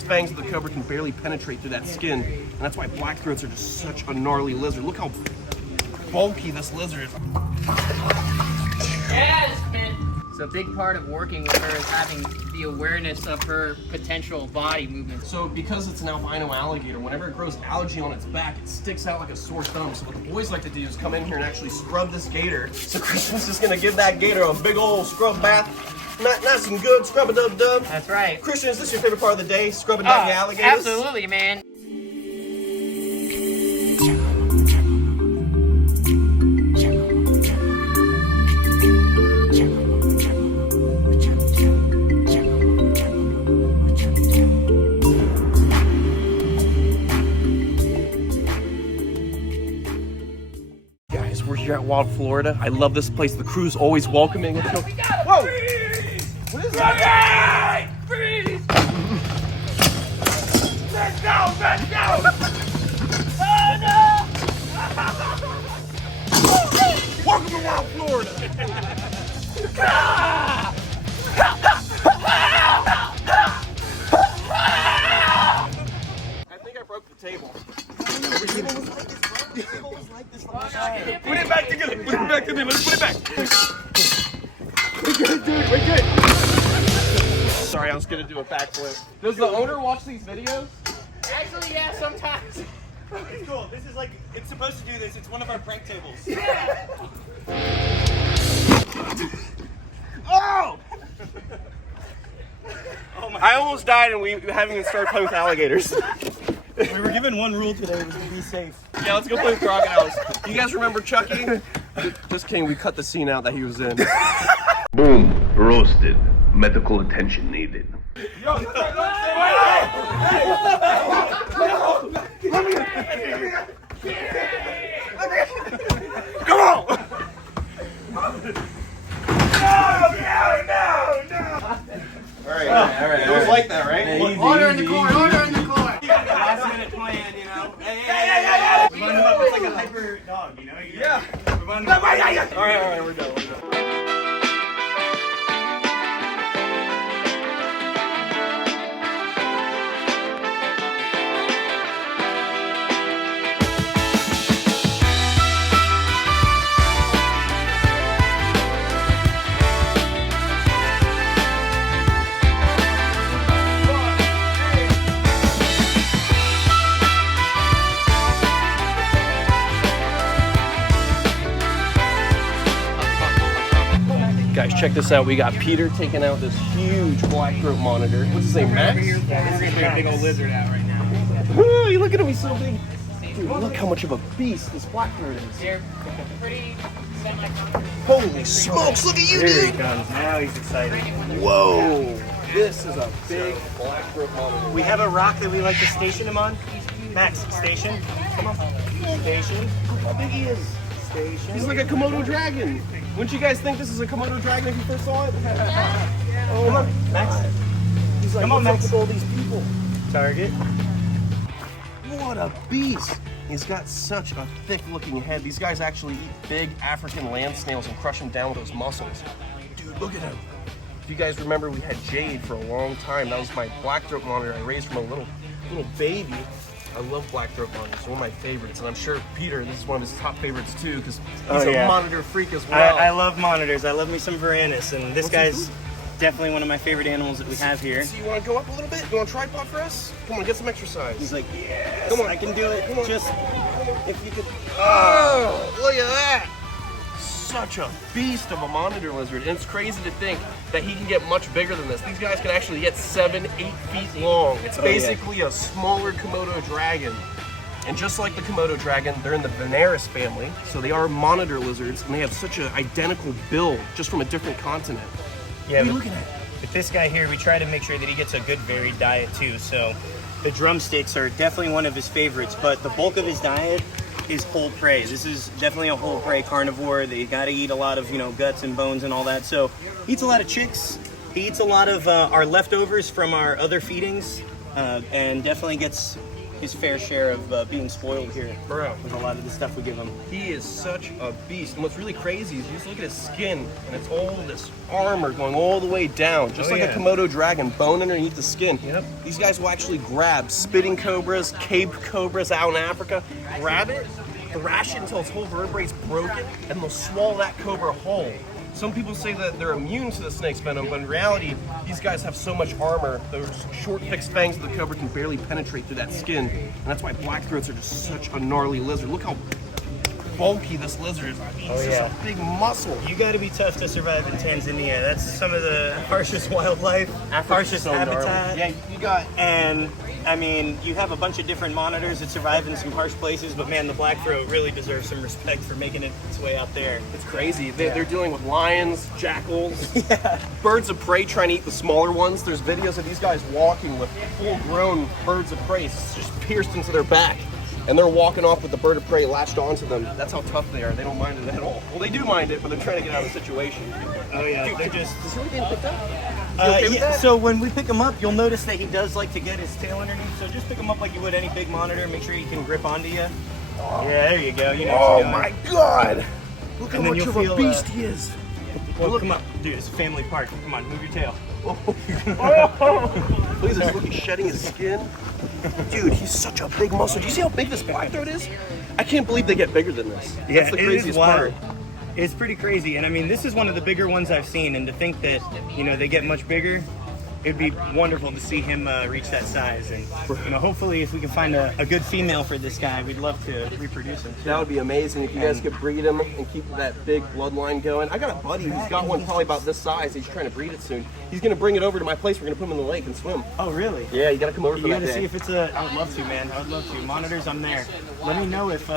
six fangs of the cobra can barely penetrate through that skin, and that's why blackthroats are just such a gnarly lizard. Look how bulky this lizard is. Jasmine! So a big part of working with her is having the awareness of her potential body movement. So because it's an albino alligator, whenever it grows algae on its back, it sticks out like a sore thumb. So what the boys like to do is come in here and actually scrub this gator. So Christian's just gonna give that gator a big old scrub bath. Nice and good, scrub-a-dub-dub. That's right. Christian, is this your favorite part of the day, scrubbing down the alligators? Absolutely, man. Guys, we're here at Wild Florida. I love this place. The crew's always welcoming. Let's go. Whoa! What is that? Freeze! Let's go! Let's go! Oh no! Welcome to Wild Florida! I think I broke the table. Put it back together! Put it back together! Let's put it back! We're good, dude. We're good. Sorry, I was gonna do a backflip. Does the owner watch these videos? Actually, yeah, sometimes. It's cool. This is like, it's supposed to do this. It's one of our prank tables. Oh! I almost died and we haven't even started playing with alligators. We were given one rule today, was to be safe. Yeah, let's go play with crocodiles. You guys remember Chucky? Just kidding, we cut the scene out that he was in. Boom, roasted. Medical attention needed. Yo, Come on! No! Alright. It was like that, right? Order in the court, order in the court. Last minute plan, you know? Hey. We lined him up with like a hyper dog, you know? Yeah. We lined him up. Alright, we're done. Guys, check this out. We got Peter taking out this huge black-throat monitor. What's his name, Max? Yeah, this is gonna bring a big old lizard out right now. Ooh, look at him, he's so big. Dude, look how much of a beast this black-throat is. They're pretty semi-common. Holy smokes, look at you, Here he dude. comes. Now he's excited. Whoa. This is a big black-throat monitor. We have a rock that we like to station him on. Max, station. Come on. Station. How big he is. Station. He's like a Komodo dragon. Wouldn't you guys think this is a Komodo dragon if you first saw it? Come on, Max. He's like, Come on, what's Max. up with all these people? Target. What a beast. He's got such a thick-looking head. These guys actually eat big African land snails and crush them down with those muscles. Dude, look at him. If you guys remember, we had Jade for a long time. That was my black-throat monitor I raised from a little baby. I love black-throat monitors. They're one of my favorites. And I'm sure Peter, this is one of his top favorites too, because he's a monitor freak as well. I love monitors. I love me some Varanus, and this guy's definitely one of my favorite animals that we have here. So you want to go up a little bit? You want a tripod for us? Come on, get some exercise. He's like, yes, Come on. I can do it. Come on. Just, if you could. Oh, look at that. Such a beast of a monitor lizard. And it's crazy to think that he can get much bigger than this. These guys can actually get 7-8 feet long. It's basically a smaller Komodo dragon. And just like the Komodo dragon, they're in the Veneris family. So they are monitor lizards, and they have such an identical build, just from a different continent. Yeah, What are you looking at? with this guy here, we try to make sure that he gets a good varied diet too. So the drumsticks are definitely one of his favorites, but the bulk of his diet is whole prey. This is definitely a whole prey carnivore. They got to eat a lot of, guts and bones and all that. So he eats a lot of chicks. He eats a lot of our leftovers from our other feedings, and definitely gets his fair share of being spoiled here, Bro. with a lot of the stuff we give him. He is such a beast. And what's really crazy is you just look at his skin, and it's all this armor going all the way down, just like a Komodo dragon, bone underneath the skin. Yep. These guys will actually grab spitting cobras, Cape cobras out in Africa, grab it, thrash it until its whole vertebrae's broken, and they'll swallow that cobra whole. Some people say that they're immune to the snake's venom, but in reality, these guys have so much armor, those short fixed fangs of the cobra can barely penetrate through that skin. And that's why blackthroats are just such a gnarly lizard. Look how bulky this lizard is. He's just a big muscle. You got to be tough to survive in Tanzania. That's some of the harshest wildlife, harshest so gnarly. habitat. Yeah, you got. And I mean, you have a bunch of different monitors that survive in some harsh places, but man, the blackthroat really deserves some respect for making it its way out there. It's crazy. They're dealing with lions, jackals, birds of prey trying to eat the smaller ones. There's videos of these guys walking with full-grown birds of prey just pierced into their back. And they're walking off with the bird of prey latched onto them. That's how tough they are. They don't mind it at all. Well, they do mind it, but they're trying to get out of the situation. Oh yeah, they're just. Is he being picked up? Okay with that? So when we pick him up, you'll notice that he does like to get his tail underneath. So just pick him up like you would any big monitor. Make sure he can grip onto you. Yeah, there you go. You know what Oh you're doing. my God! Look how And then much you'll of a feel, beast he is. Well, come up, dude. It's a family park. Come on, move your tail. Please, look, he's shedding his skin. Dude, he's such a big muscle. Do you see how big this blackthroat is? I can't believe they get bigger than this. Yeah, That's the it is craziest wild. part. It's pretty crazy, and I mean, this is one of the bigger ones I've seen. And to think that they get much bigger, it'd be wonderful to see him reach that size. And hopefully, if we can find a good female for this guy, we'd love to reproduce him. That would be amazing if you guys could breed him and keep that big bloodline going. I got a buddy who's got one probably about this size. He's trying to breed it soon. He's gonna bring it over to my place. We're gonna put him in the lake and swim. Oh, really? Yeah, you gotta come over for You that gotta day. see if it's a. I would love to, man. I would love to. Monitors, I'm there. Let me know if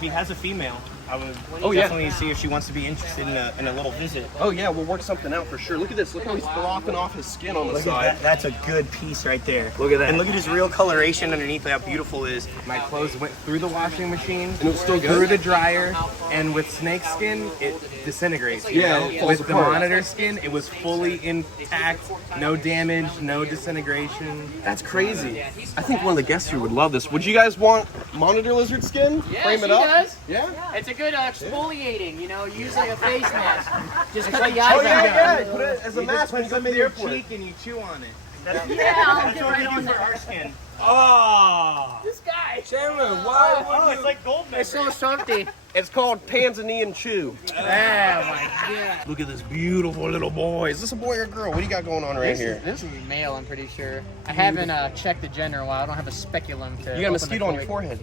he has a female. I would definitely see if she wants to be interested in a little visit. Oh yeah, we'll work something out for sure. Look at this. Look how he's blocking off his skin on the Look side. at that. That's a good piece right there. Look at that. And look at his real coloration underneath. How beautiful it is. My clothes went through the washing machine, And it was still good? through the dryer, and with snake skin, it disintegrates. you Yeah, know? it falls With the apart. monitor skin, it was fully intact, no damage, no disintegration. That's crazy. I think one of the guests here would love this. Would you guys want monitor lizard skin? Yeah, Frame she it up? does. Yeah? It's a good exfoliating, use like a face mask. Just cut the Oh eyes yeah, out. yeah. Put it as a You mask just when put you come some to in the your airport. cheek and you chew on it. Yeah, I'll get That's what right we on do for that. our skin. Oh, This guy. Chandler, why oh, would it's you? like gold It's member. so salty. It's called Tanzanian Chew. Oh my god. Look at this beautiful little boy. Is this a boy or a girl? What do you got going on right here? This is male, I'm pretty sure. I haven't checked the gender in a while. I don't have a speculum to. You got a open mosquito the on your coit. forehead.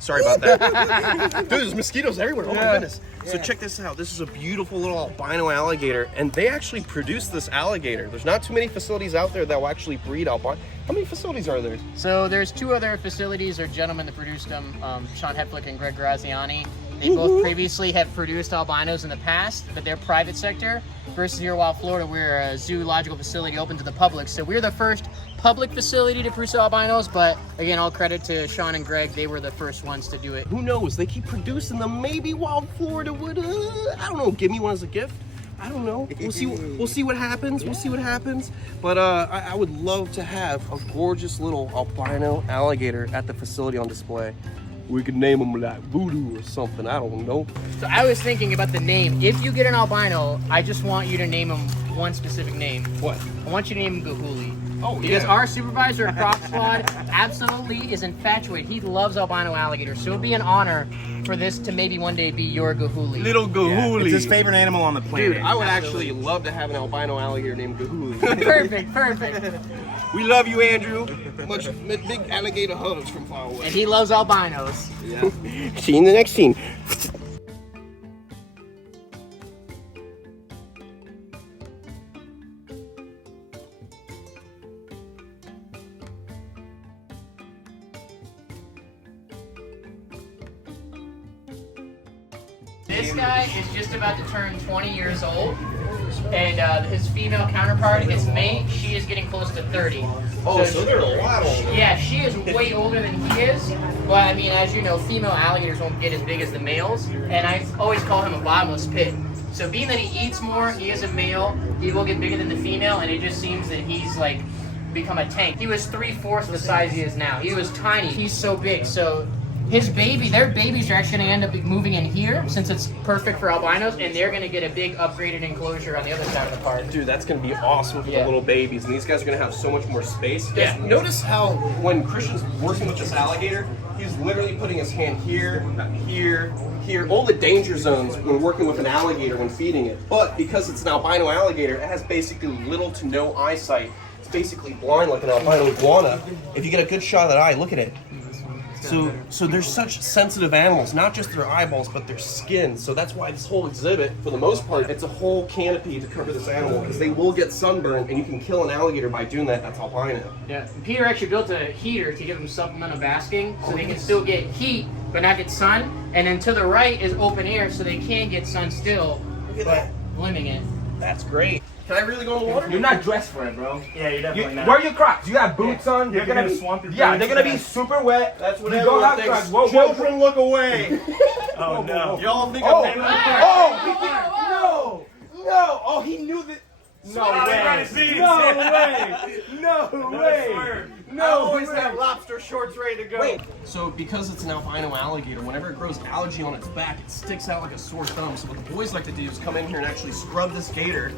Sorry about that. Dude, there's mosquitoes everywhere. Oh my goodness. So check this out. This is a beautiful little albino alligator, and they actually produce this alligator. There's not too many facilities out there that will actually breed albino. How many facilities are there? So there's two other facilities or gentlemen that produced them, Sean Hepflick and Greg Graziani. They both previously have produced albinos in the past, but they're private sector. Versus here, Wild Florida, we're a zoological facility open to the public. So we're the first public facility to produce albinos, but again, all credit to Sean and Greg. They were the first ones to do it. Who knows? They keep producing them. Maybe Wild Florida would, I don't know, give me one as a gift. I don't know. We'll see. We'll see what happens. We'll see what happens. But I would love to have a gorgeous little albino alligator at the facility on display. We could name him like Voodoo or something. I don't know. So I was thinking about the name. If you get an albino, I just want you to name him one specific name. What? I want you to name him Gahuli. Oh, Because yeah. our supervisor at Crop Squad absolutely is infatuated. He loves albino alligators. So it would be an honor for this to maybe one day be your Gahuli. Little Gahuli. It's his favorite animal on the planet. Dude, I would actually love to have an albino alligator named Gahuli. Perfect, perfect. We love you, Andrew. Much big alligator hugs from far away. And he loves albinos. Yeah. See you in the next scene. This guy is just about to turn 20 years old. And his female counterpart, his mate, she is getting close to 30. Oh, so they're a lot older. Yeah, she is way older than he is. But I mean, as you know, female alligators won't get as big as the males. And I always call him a bottomless pit. So being that he eats more, he is a male, he will get bigger than the female. And it just seems that he's like become a tank. He was 3/4 the size he is now. He was tiny. He's so big. So their babies are actually going to end up moving in here since it's perfect for albinos, and they're going to get a big upgraded enclosure on the other side of the park. Dude, that's going to be awesome for the little babies, and these guys are going to have so much more space. Yeah. Notice how when Christian's working with this alligator, he's literally putting his hand here, here, here, all the danger zones when working with an alligator when feeding it. But because it's an albino alligator, it has basically little to no eyesight. It's basically blind like an albino iguana. If you get a good shot of that eye, look at it. So they're such sensitive animals, not just their eyeballs, but their skin. So that's why this whole exhibit, for the most part, it's a whole canopy to cover this animal, because they will get sunburned, and you can kill an alligator by doing that. That's albino. Yeah, Peter actually built a heater to give them supplemental basking, so they can still get heat, but not get sun. And then to the right is open air, so they can get sun still, but limiting it. That's great. Can I really go in the water? You're not dressed for it, bro. Yeah, you're definitely not. Wear your Crocs. You got boots on. You're gonna gonna be swamp your they're boots. gonna be super wet. That's what you everyone don't have thinks. Crocs. Whoa, Children, look away. Oh no. Y'all think Oh, I'm paying no. Oh, he knew that. No way. No way. I always have lobster shorts ready to go. Wait. So because it's an albino alligator, whenever it grows algae on its back, it sticks out like a sore thumb. So what the boys like to do is come in here and actually scrub this gator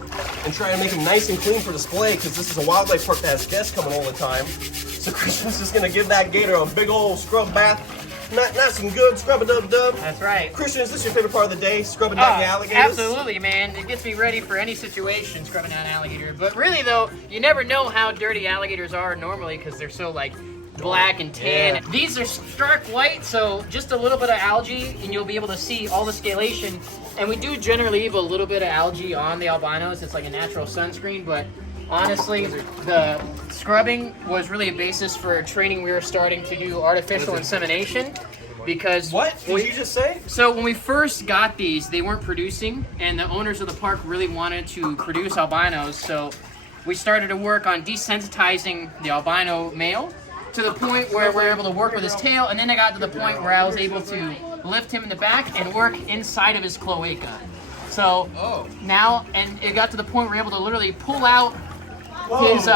and try to make him nice and clean for display, because this is a wildlife park that has guests coming all the time. So Christmas is gonna give that gator a big old scrub bath. Nice and good, scrub-a-dub-dub. That's right. Christian, is this your favorite part of the day, scrubbing down the alligators? Absolutely, man. It gets me ready for any situation, scrubbing down an alligator. But really, though, you never know how dirty alligators are normally because they're so, like, black and tan. Yeah. These are stark white, so just a little bit of algae, and you'll be able to see all the scalation. And we do generally leave a little bit of algae on the albinos. It's like a natural sunscreen, but honestly, the scrubbing was really a basis for training. We were starting to do artificial insemination because... What did you just say? So when we first got these, they weren't producing, and the owners of the park really wanted to produce albinos, so we started to work on desensitizing the albino male to the point where we're able to work with his tail, and then I got to the point where I was able to lift him in the back and work inside of his cloaca. So now, and it got to the point where we're able to literally pull out his,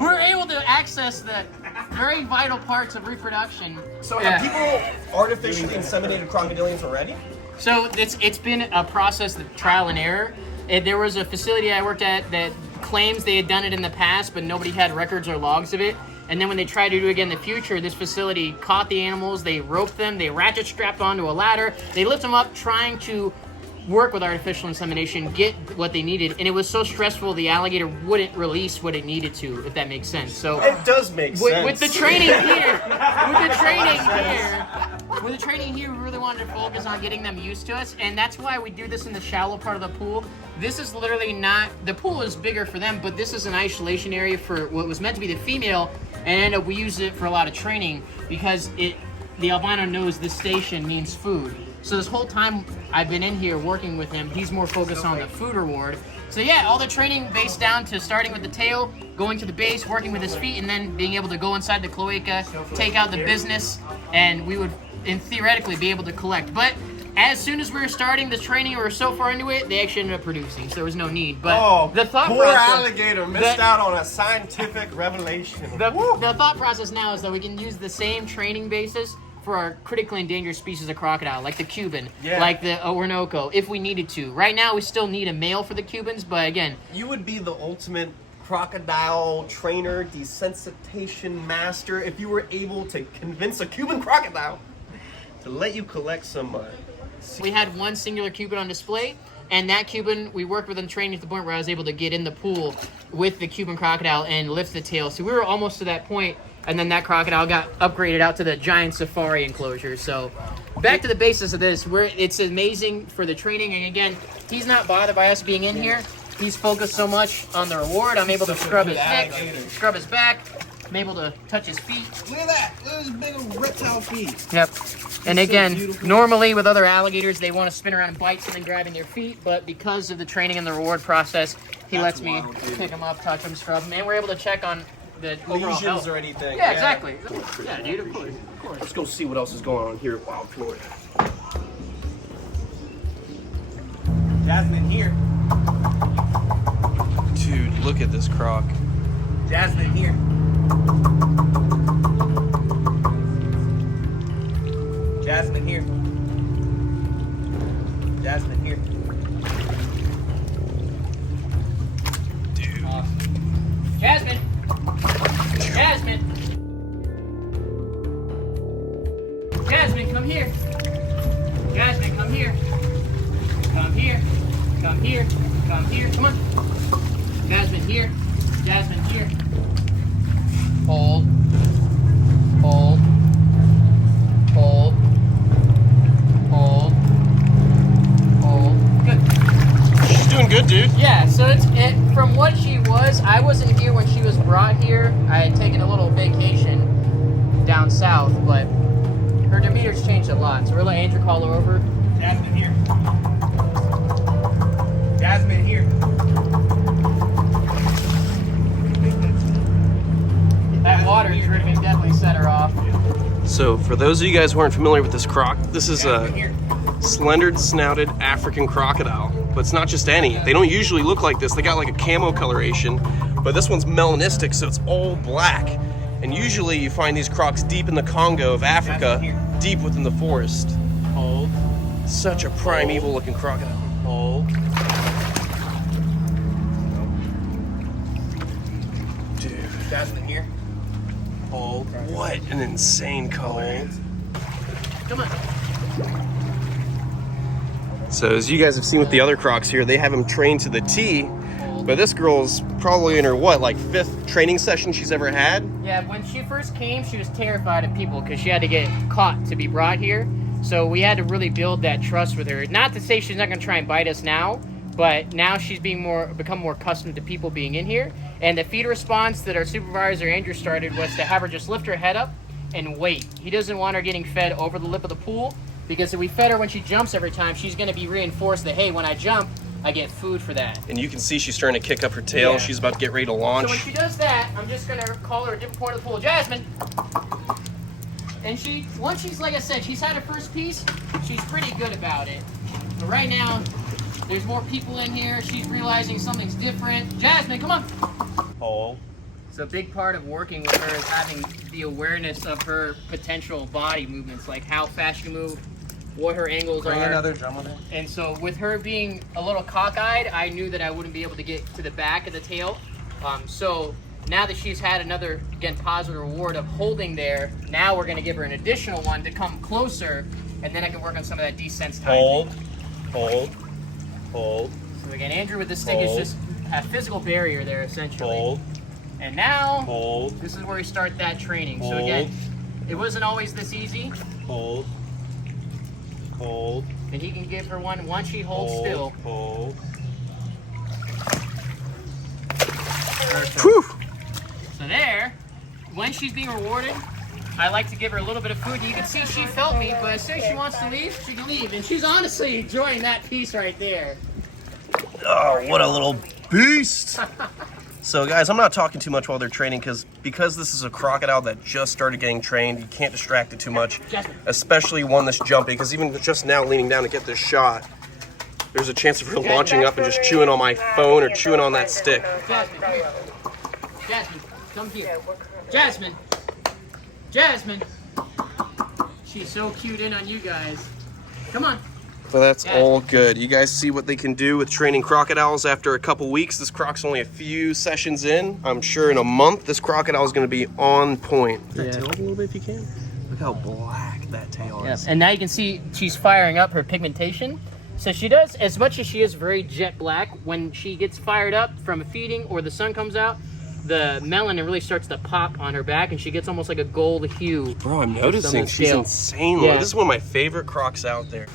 we're able to access the very vital parts of reproduction. So have people artificially inseminated crocodilians already? So it's been a process of trial and error. There was a facility I worked at that claims they had done it in the past, but nobody had records or logs of it. And then when they tried to do it again in the future, this facility caught the animals, they roped them, they ratchet strapped onto a ladder, they lift them up trying to work with artificial insemination, get what they needed, and it was so stressful the alligator wouldn't release what it needed to, if that makes sense. So it does make sense. With the training here, we really wanted to focus on getting them used to us, and that's why we do this in the shallow part of the pool. This is literally not, the pool is bigger for them, but this is an isolation area for what was meant to be the female, and we use it for a lot of training because the albino knows this station means food. So this whole time I've been in here working with him, he's more focused on the food reward. So yeah, all the training based down to starting with the tail, going to the base, working with his feet, and then being able to go inside the cloaca, take out the business, and we would theoretically be able to collect. But as soon as we were starting the training, we were so far into it, they actually ended up producing, so there was no need. But the thought poor process, alligator missed out on a scientific revelation. The thought process now is that we can use the same training basis for our critically endangered species of crocodile, like the Cuban, like the Orinoco, if we needed to. Right now, we still need a male for the Cubans, but again... You would be the ultimate crocodile trainer, desensitization master, if you were able to convince a Cuban crocodile to let you collect some... We had one singular Cuban on display, and that Cuban, we worked with him training to the point where I was able to get in the pool with the Cuban crocodile and lift the tail. So we were almost to that point, and then that crocodile got upgraded out to the giant safari enclosure. So back to the basis of this, it's amazing for the training, and again, he's not bothered by us being in here. He's focused so much on the reward. I'm able to scrub his neck, scrub his back. I'm able to touch his feet. Look at that! Look at his big old reptile feet. Yep. And again, normally with other alligators, they want to spin around and bite something, grabbing their feet, but because of the training and the reward process, he lets me pick them up, touch them, scrub them, and we're able to check on the overall Lesions health. or anything. Yeah, exactly. Yeah, dude, of course. Let's go see what else is going on here at Wild Florida. Jasmine here. Dude, look at this croc. Jasmine here. Jasmine here. Jasmine here. Awesome. Jasmine. Jasmine. Jasmine, come here. Jasmine, come here. Come here. Come here. Come here. Come on. Jasmine here. Jasmine here. Hold. Hold. Hold. Hold. Hold. Good. She's doing good, dude. Yeah, so from what she was, I wasn't here when she was brought here. I had taken a little vacation down south, but her demeanor's changed a lot. So we're letting Andrew call her over. Jasmine here. Jasmine here. That water dripping definitely set her off. So for those of you guys who aren't familiar with this croc, this is a slender-snouted African crocodile. But it's not just any. They don't usually look like this. They got like a camo coloration, but this one's melanistic, so it's all black. And usually you find these crocs deep in the Congo of Africa, deep within the forest. Hold. Such a primeval looking crocodile. Hold. Dude, Jasmine here. Hold. what an insane color. Come on. So as you guys have seen with the other crocs here, they have them trained to the T, but this girl's probably in her, what, like 5th training session she's ever had? Yeah, when she first came, she was terrified of people because she had to get caught to be brought here. So we had to really build that trust with her. Not to say she's not going to try and bite us now, but now she's become more accustomed to people being in here. And the feed response that our supervisor Andrew started was to have her just lift her head up and wait. He doesn't want her getting fed over the lip of the pool, because if we fed her when she jumps every time, she's going to be reinforced that, hey, when I jump, I get food for that. And you can see she's starting to kick up her tail. Yeah. She's about to get ready to launch. So when she does that, I'm just going to call her a different point of the pool. Jasmine! And once she's, like I said, she's had her first piece, she's pretty good about it. But right now, there's more people in here. She's realizing something's different. Jasmine, come on! Hold. So a big part of working with her is having the awareness of her potential body movements, like how fast she moves, what her angles Bring are. another drum with her. And so with her being a little cockeyed, I knew that I wouldn't be able to get to the back of the tail. So now that she's had another, again, positive reward of holding there, now we're going to give her an additional one to come closer, and then I can work on some of that desensitizing. Hold. Hold. Hold. So again, Andrew with the stick is just a physical barrier there, essentially. Hold. And now, Hold. this is where we start that training. So Hold. again, it wasn't always this easy, Hold. Hold. and he can give her one once she holds Hold. still. Hold. Whew. So there, when she's being rewarded, I like to give her a little bit of food. You can see she felt me, but as soon as she wants to leave, she can leave. And she's honestly enjoying that piece right there. Oh, what a little beast. So guys, I'm not talking too much while they're training because this is a crocodile that just started getting trained. You can't distract it too much, especially one that's jumping, because even just now leaning down to get this shot, there's a chance of her launching up and just chewing on my phone or chewing on that stick. Jasmine, come here. Jasmine, come here. Jasmine. Jasmine. She's so cued in on you guys. Come on. But that's all good. You guys see what they can do with training crocodiles after a couple weeks. This croc's only a few sessions in. I'm sure in a month, this crocodile is going to be on point. That tail up a little bit if you can. Look how black that tail is. And now you can see she's firing up her pigmentation. So she does, as much as she is very jet black, when she gets fired up from feeding or the sun comes out, the melanin really starts to pop on her back and she gets almost like a gold hue. Bro, I'm noticing she's insane. Yeah. This is one of my favorite crocs out there.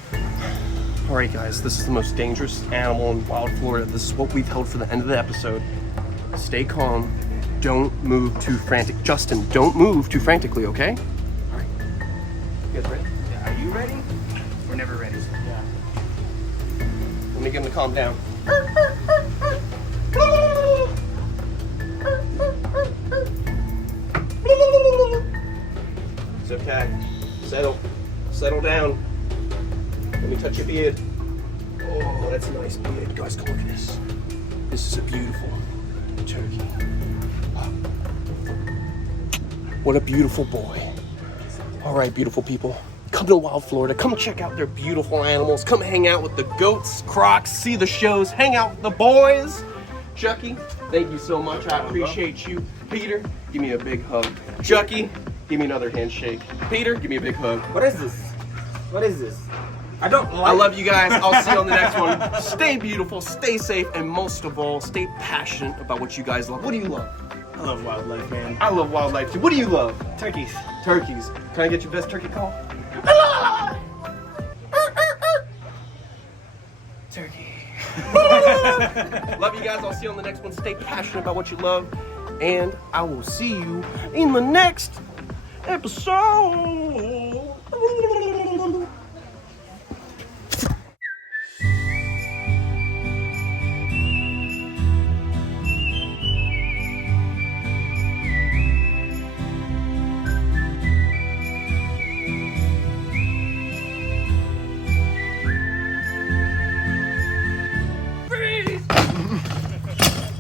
All right, guys, this is the most dangerous animal in wild Florida. This is what we've held for the end of the episode. Stay calm. Don't move too frantic. Justin, don't move too frantically, okay? All right. You guys ready? Are you ready? We're never ready. Yeah. Let me get him to calm down. It's okay. Settle down. Let me touch your beard. Oh, that's a nice beard. Guys, come look at this. This is a beautiful turkey. What a beautiful boy. All right, beautiful people. Come to Wild Florida. Come check out their beautiful animals. Come hang out with the goats, crocs, see the shows, hang out with the boys. Chucky, thank you so much. I appreciate you. Peter, give me a big hug. Chucky, give me another handshake. Peter, give me a big hug. What is this? What is this? I love you guys. I'll see you on the next one. Stay beautiful, stay safe, and most of all, stay passionate about what you guys love. What do you love? I love wildlife, man. I love wildlife too. What do you love? Turkeys. Turkeys. Can I get your best turkey call? Turkey. Love you guys. I'll see you on the next one. Stay passionate about what you love. And I will see you in the next episode.